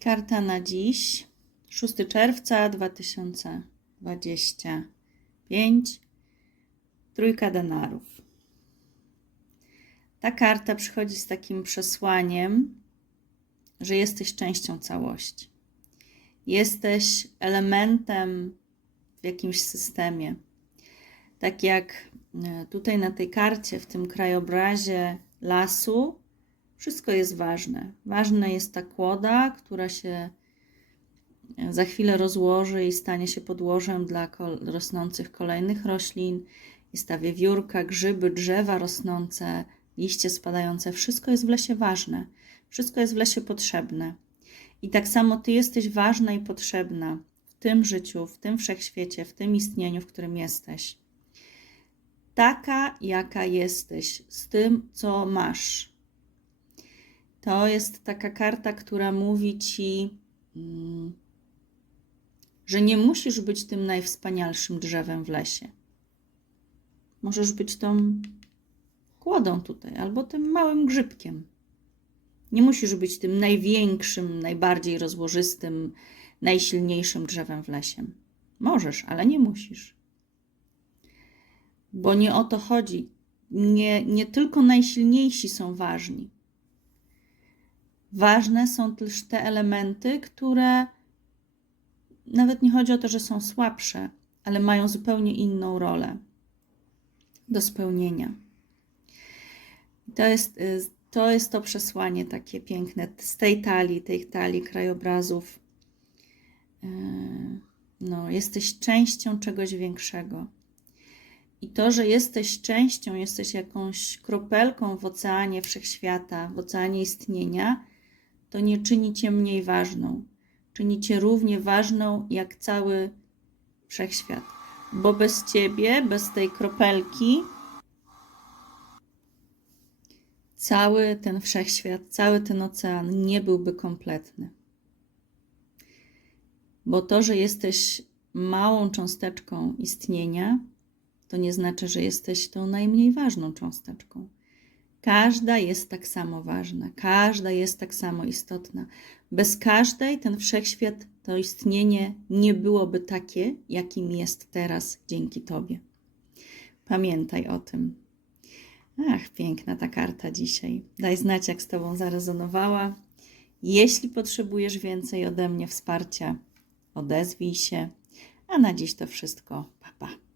Karta na dziś, 6 czerwca 2025, trójka denarów. Ta karta przychodzi z takim przesłaniem, że jesteś częścią całości. Jesteś elementem w jakimś systemie. Tak jak e, tutaj na tej karcie, w tym krajobrazie lasu, wszystko jest ważne. Ważna jest ta kłoda, która się e, za chwilę rozłoży i stanie się podłożem dla rosnących kolejnych roślin. Jest ta wiewiórka, grzyby, drzewa rosnące, liście spadające. Wszystko jest w lesie ważne. Wszystko jest w lesie potrzebne. I tak samo ty jesteś ważna i potrzebna w tym życiu, w tym wszechświecie, w tym istnieniu, w którym jesteś. Taka, jaka jesteś, z tym, co masz. To jest taka karta, która mówi ci, mm, że nie musisz być tym najwspanialszym drzewem w lesie. Możesz być tą kłodą tutaj, albo tym małym grzybkiem. Nie musisz być tym największym, najbardziej rozłożystym, najsilniejszym drzewem w lesie. Możesz, ale nie musisz. Bo nie o to chodzi. Nie, nie tylko najsilniejsi są ważni. Ważne są też te elementy, które nawet nie chodzi o to, że są słabsze, ale mają zupełnie inną rolę do spełnienia. To jest, y, to jest to przesłanie takie piękne z tej talii, tej talii krajobrazów. Yy, no, jesteś częścią czegoś większego. I to, że jesteś częścią, jesteś jakąś kropelką w oceanie wszechświata, w oceanie istnienia, to nie czyni cię mniej ważną. Czyni cię równie ważną jak cały wszechświat. Bo bez ciebie, bez tej kropelki, cały ten wszechświat, cały ten ocean nie byłby kompletny. Bo to, że jesteś małą cząsteczką istnienia, to nie znaczy, że jesteś tą najmniej ważną cząsteczką. Każda jest tak samo ważna, każda jest tak samo istotna. Bez każdej ten wszechświat, to istnienie nie byłoby takie, jakim jest teraz dzięki Tobie. Pamiętaj o tym. Ach, piękna ta karta dzisiaj. Daj znać, jak z Tobą zarezonowała. Jeśli potrzebujesz więcej ode mnie wsparcia, odezwij się. A na dziś to wszystko. Pa, pa.